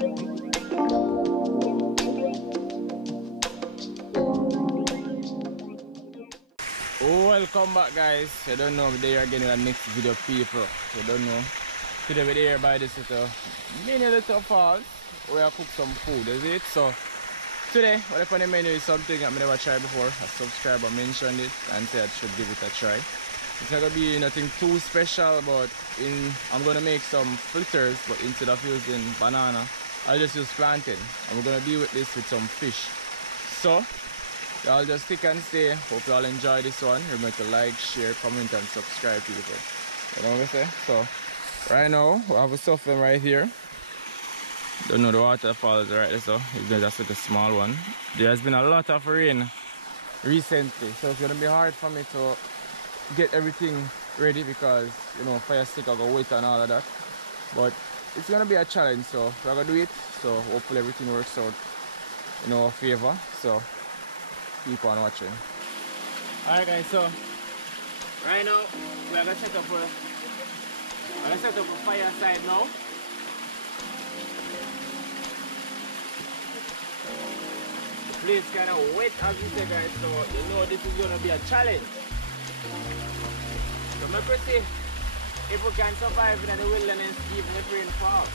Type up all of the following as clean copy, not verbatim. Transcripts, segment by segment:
Welcome back, guys. You don't know, we're there again with the next video, people. You don't know. Today we're here by this little mini little falls where I cook some food, is it? So today what I on the menu is something I've never tried before. A subscriber mentioned it and said I should give it a try. It's not gonna be nothing too special, but I'm gonna make some fritters, but instead of using banana, I'll just use plantain. And we're gonna deal with this with some fish. So y'all just stick and stay. Hope y'all enjoy this one. Remember to like, share, comment and subscribe, people. You know what I say? So right now we have a stuffing right here. Don't know the waterfall is right there, so it's just like a small one. There has been a lot of rain recently, so it's gonna be hard for me to get everything ready because, you know, fire stick will go wet and all of that. But it's gonna be a challenge, so we're gonna do it. So hopefully everything works out in our favor. So keep on watching. Alright guys, so right now we're gonna set up a fire side now. The place kinda wet as you say, guys, so you know this is gonna be a challenge. So I'm gonna see if we can survive in the wilderness even if rain falls.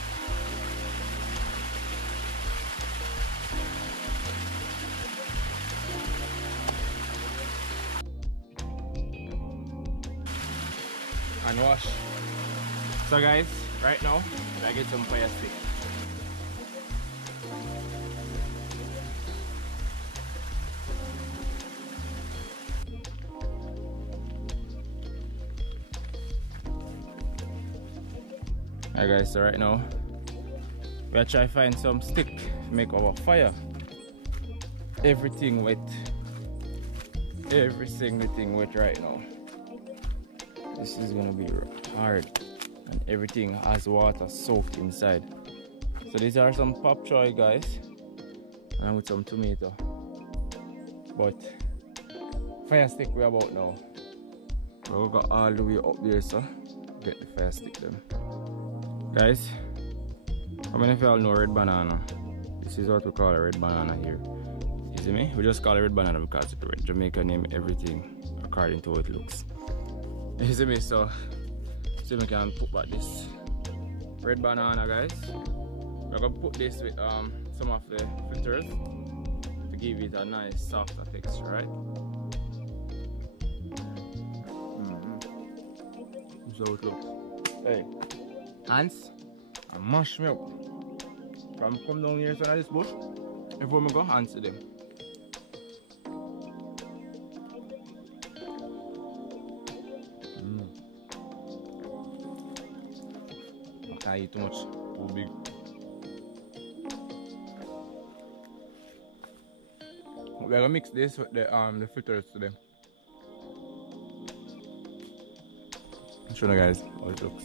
And wash. So guys, right now I get some fire stick. Alright guys, so right now we are trying to find some stick to make our fire. Everything wet. Every single thing wet right now. This is gonna be hard, and everything has water soaked inside. So these are some pop choy, guys, and with some tomato. But fire stick we about now. We'll go all the way up there, so get the fire stick them. Guys, how many of y'all know red banana? This is what we call a red banana here. You see me? We just call it red banana because the Jamaican name everything according to how it looks. You see me? So we can put back this red banana, guys. We're gonna put this with some of the fritters to give it a nice softer texture, right? So it looks. Hey, hands and mash me up. Come down here, son, of this bush. Before we go, hands to them. I eat too much, too big. We're gonna mix this with the fritters today. I'll show you guys how it looks.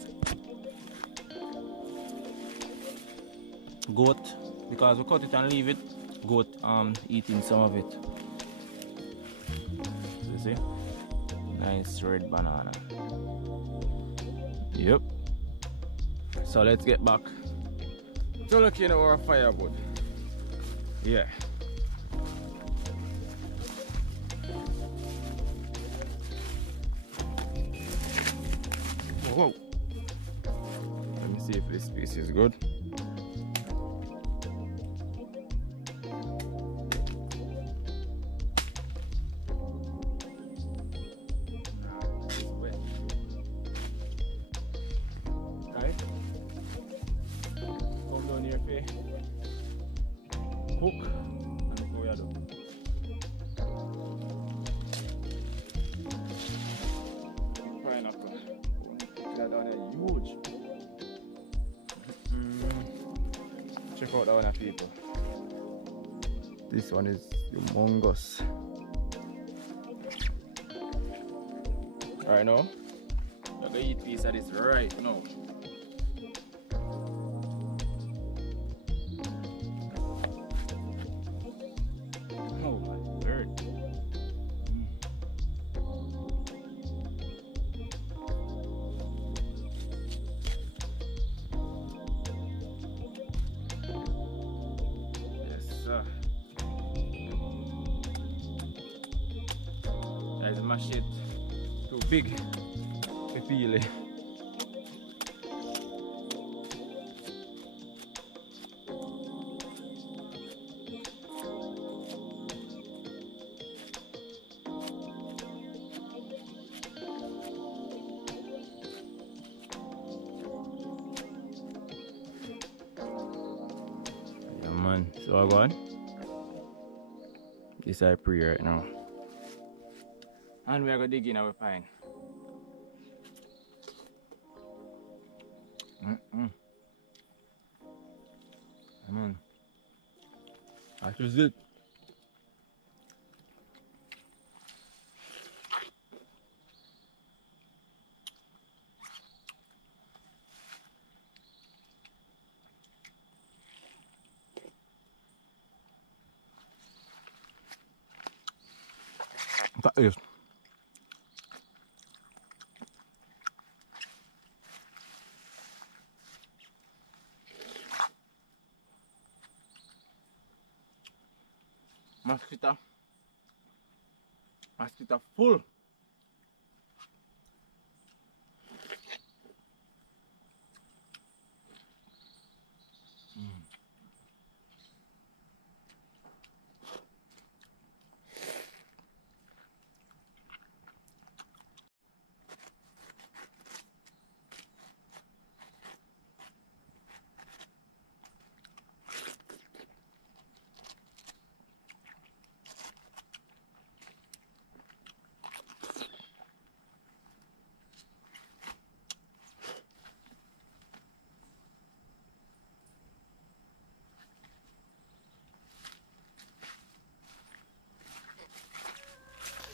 Goat, because we cut it and leave it. Goat eating some of it. You see? Nice red banana. Yep. So let's get back to looking at our firewood. Yeah. Whoa. Let me see if this piece is good. Hook and go yado. Pineapple. That down there huge. Check out that one, people. This one is humongous. Alright now, I'm gonna eat a piece of this right now. so guys, mash it too big to peel it. Man, so I go on. This I pre right now. And we are going to dig in our pine. Man, that is it. That is. Mosquito full.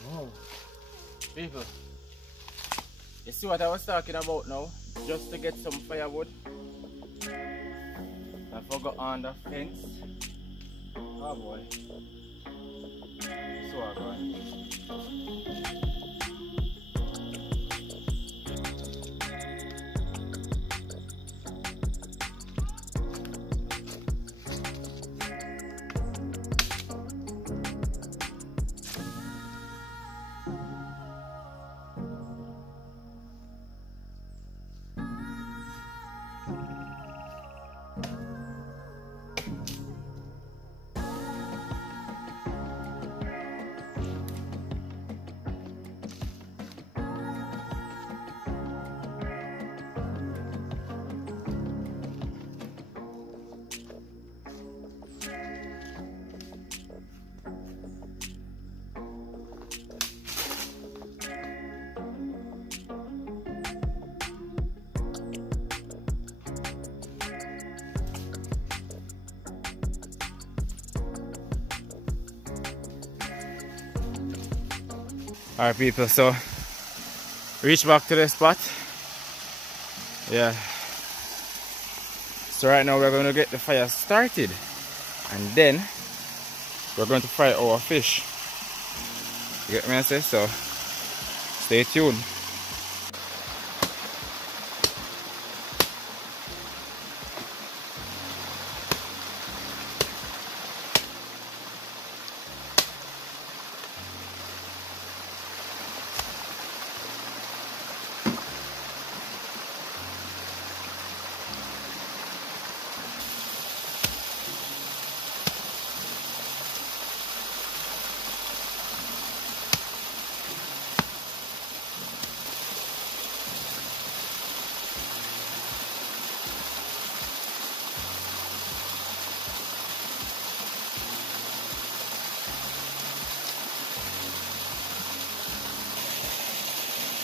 Oh, people, you see what I was talking about now? Just to get some firewood. I forgot on the fence. Oh boy. So I got. Alright people, so reach back to the spot. Yeah. So right now we're going to get the fire started and then we're going to fry our fish. You get me I say? So stay tuned.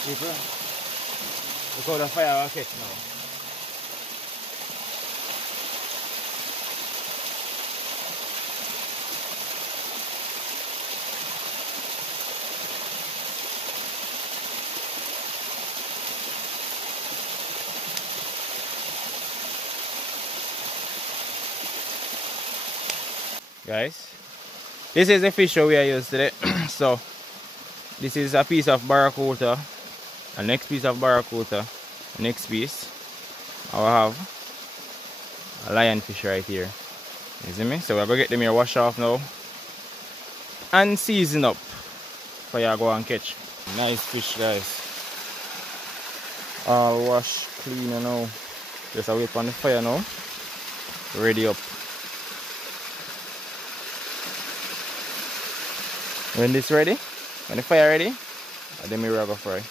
People, look how the fire will catch now. Guys, this is the fish we are used today. So this is a piece of barracuda, a next piece of barracuda, next piece I will have a lionfish right here. You see me? So we're gonna get them here wash off now and season up for you to go and catch. Nice fish, guys. All wash, clean now. Just a wait on the fire now. Ready up. When this ready, when the fire ready, then we will go fry.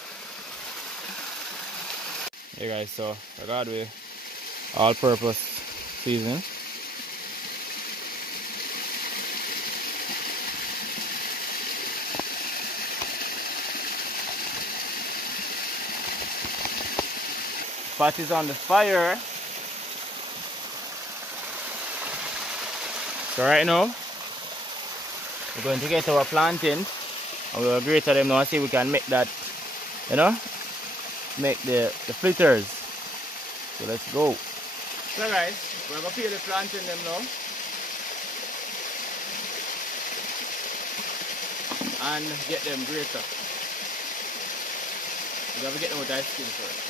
Hey guys, so I got the all-purpose seasoning. Pot is on the fire. So right now, we're going to get our plantain and we'll grate them now and see if we can make that, you know, make the fritters. So let's go. So guys, we're going to peel the plantain them now and get them grated. We're going to get them with ice skin first.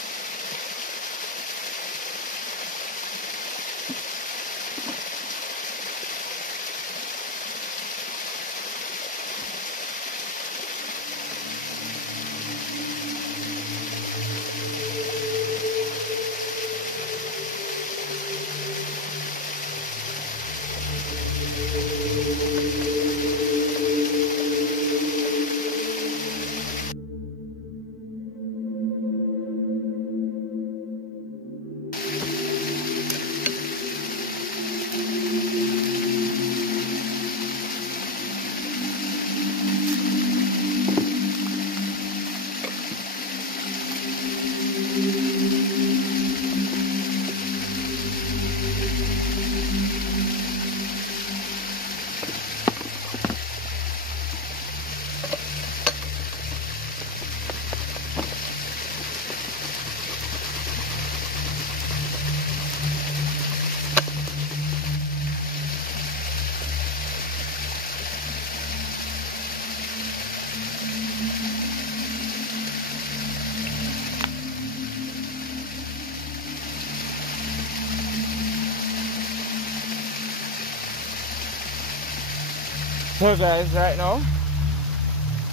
So guys, right now,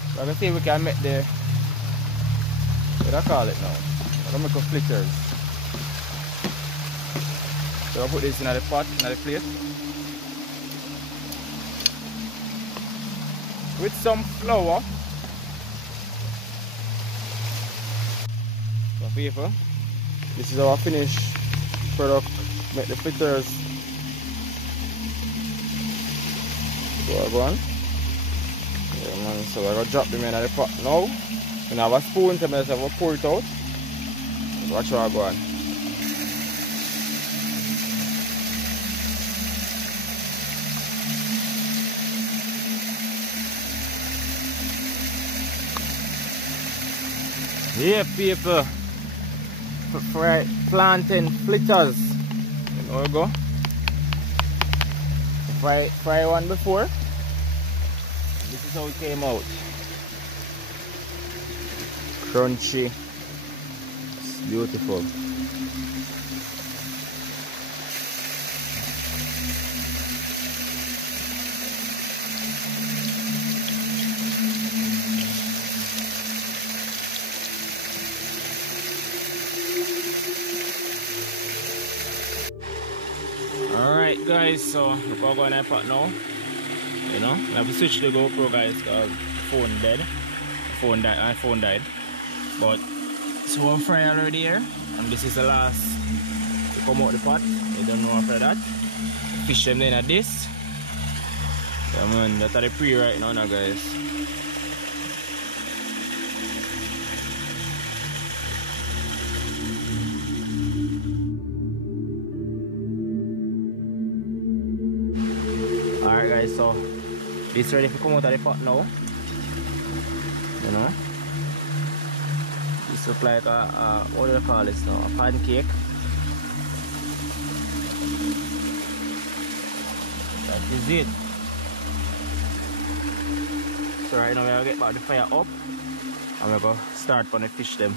we're gonna see if we can make the, what do I call it now? We're gonna make a fritters. So I'll put this in the pot, in the plate. With some flour. So people, this is our finished product, make the fritters. Go on. Yeah, man. So we're gonna drop them in the pot now. We have a spoon to make it pour it out. Watch how I go on. Yeah, people. Fried plantain fritters. You know where we go? Fry one before. This is how it came out. Crunchy. It's beautiful. Alright guys, so we're going to go in the pot now. You know, I have to switch the GoPro guys because phone dead. My phone died. But so we're fry already here. And this is the last to come out the pot. You don't know after that. Fish them in at this. Yeah man, that's the pre right now guys. Alright guys, so it's ready to come out of the pot now. You know, this looks like a what do you call this now? A pancake. That is it. So right now we're gonna get back the fire up and we're gonna start on the fish them.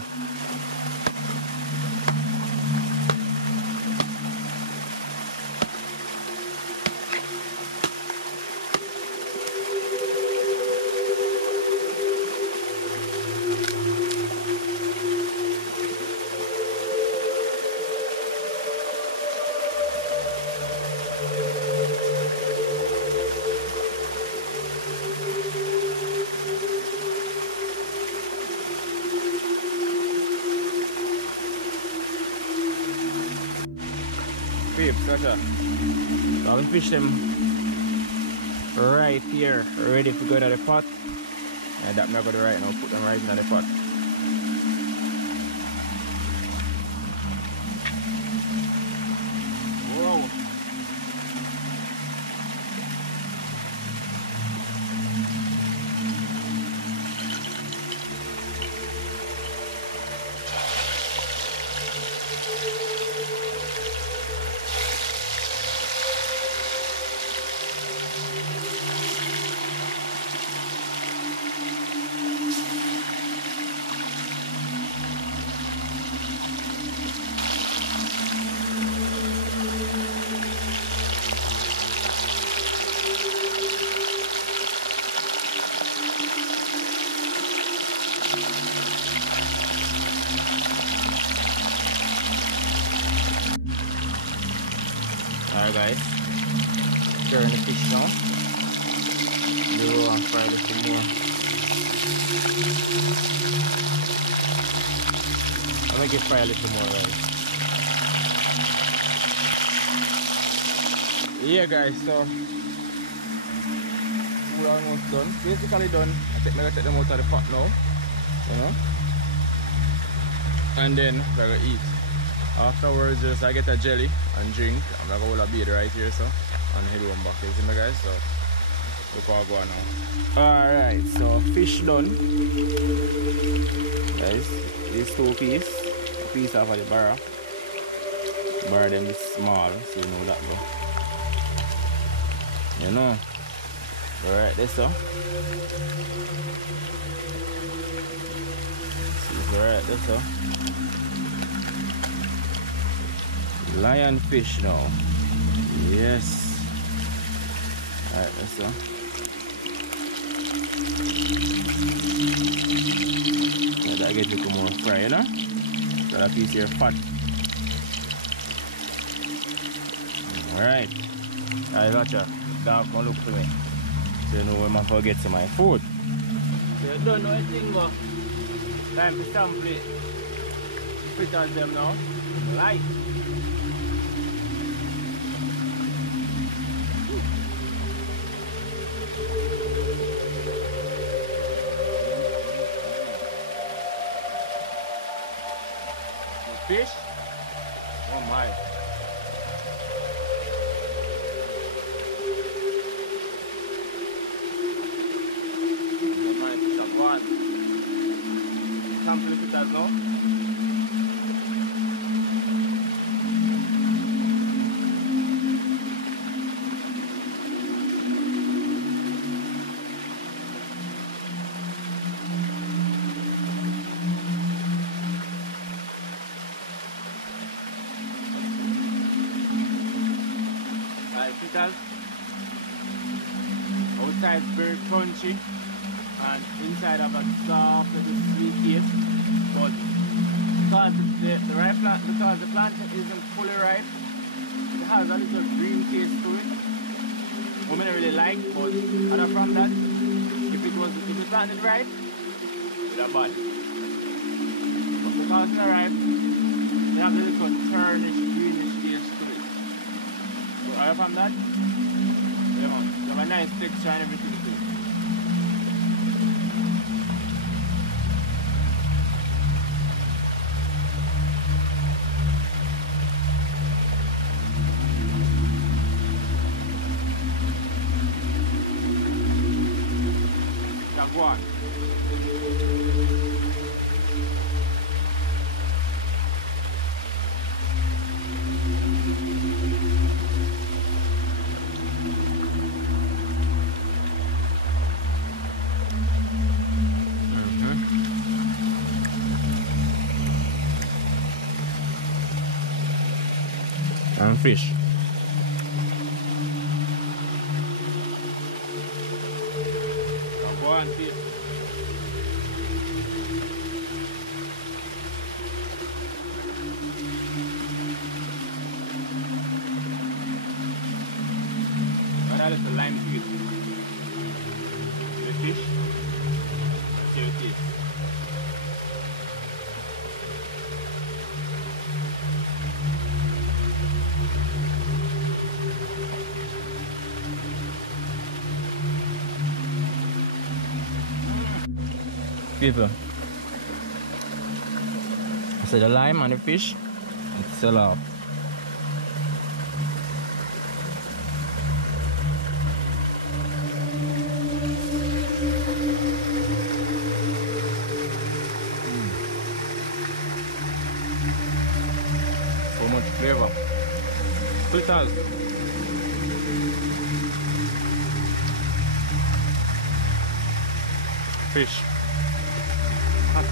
chips, gotcha. So I'm gonna fish them right here, ready to go to the pot. And that I'm not gonna right now, put them right in the pot. Whoa. Alright guys, stirring the fish now. We'll fry a little more. I'll make it fry a little more, guys. Yeah guys, so we're almost done. Basically done. I'm gonna take them out of the pot now. You know? And then we're gonna eat. Afterwards, just I get a jelly and drink. I'm gonna hold a beer right here, so and head one back. You see me, guys? So look how I go now. Alright, so fish done. Guys, these 2 pieces. A piece off of the barra. Barra them is small, so you know that go. You know. Alright, this so. Alright, this so. Lionfish now. Yes. Alright, that's all. Yeah, that gets a little more fry, you know? So that piece here fat. Alright. Alright, watch out. Dog come look for me. So you know when I forget to my food. So you don't know anything go. Time to sample it. Fit on them now. Light. Fish? Oh my. Oh my, fish at one. Sample the fish now. Outside very crunchy and inside have a soft little sweet taste, but because the plantain isn't fully ripe, it has a little green taste to it. I don't really like, but other from that, if the plantain is ripe, it's a bad. But because it's not ripe, they have a little turnish, greenish taste to it. So other from that, you have a nice texture and everything too. Jaguar. And fish. Go on, fish. That is the lime to it. The fish. Let's see what it is. people. So the lime and the fish, it sell off. So much flavor. Fritters. Fish. Hot.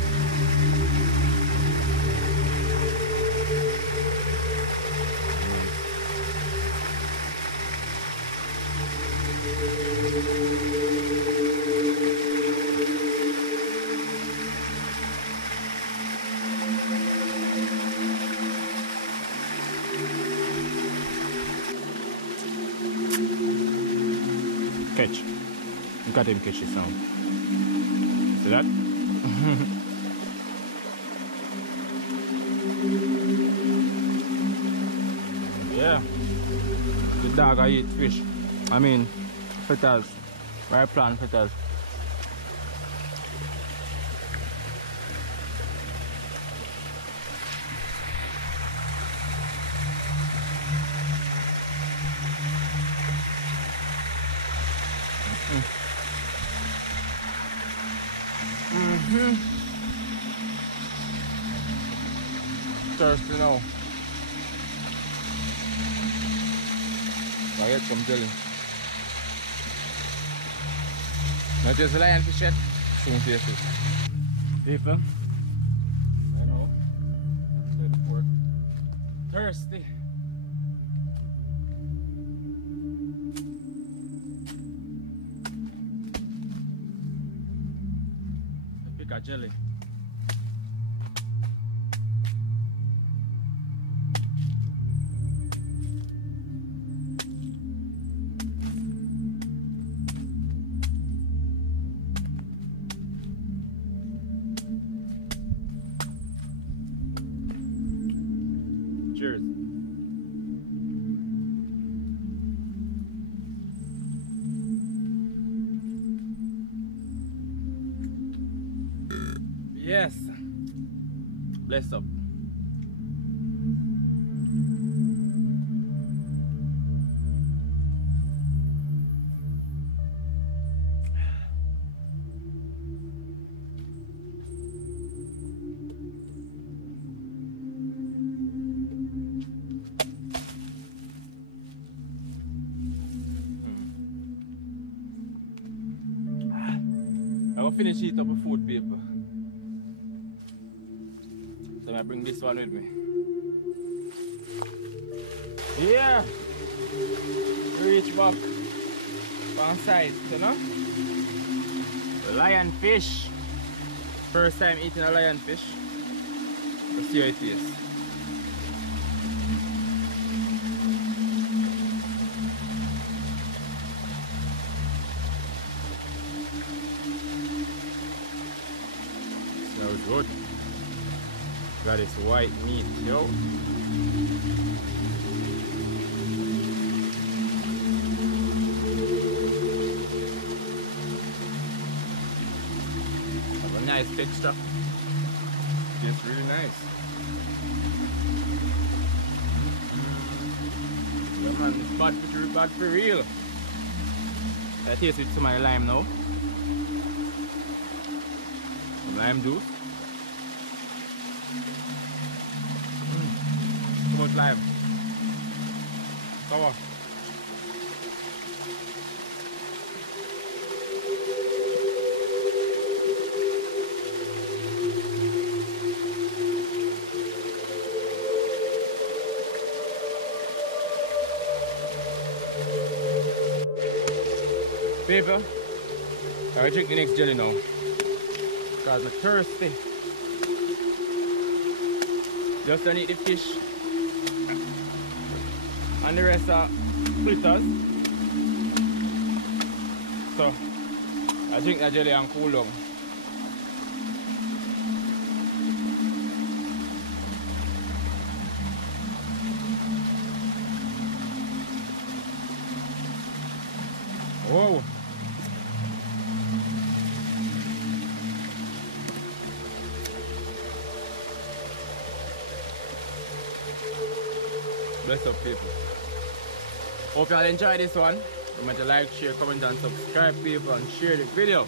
Catch. Look at him catch the sound. See that? Yeah. The dog I eat fish. I mean fritters. Right, plant fritters. Thirsty now. I get some jelly. Not just lionfish yet. Soon taste it. People. I know. Say the pork. Thirsty. I pick a jelly. Cheers. Yes. Bless up. I will finish eating up with food paper. So I bring this one with me. Yeah! Reach back on side, you know? Lionfish. First time eating a lionfish. Let's see how it tastes. Smells good. Got its white meat, yo. Have a nice texture. It's really nice. Yeah man, it's bad for real. I taste it to my lime now. Some lime juice. Too much lime. Sour. People, I will drink the next jelly now because I'm thirsty. Just don't eat the fish and the rest are fritters. So I drink that jelly and cool down. Whoa! Bless up, people. Hope y'all enjoy this one. Remember to like, share, comment and subscribe, people, and share the video.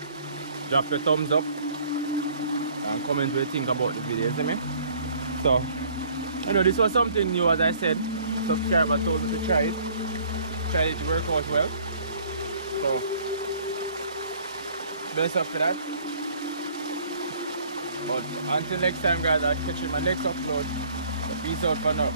Drop your thumbs up and comment what you think about the video, see me? So, I know this was something new, as I said. Subscriber told me to try it. Tried it to work out well. So, best up for that. But until next time, guys, I'll catch you in my next upload. So peace out for now.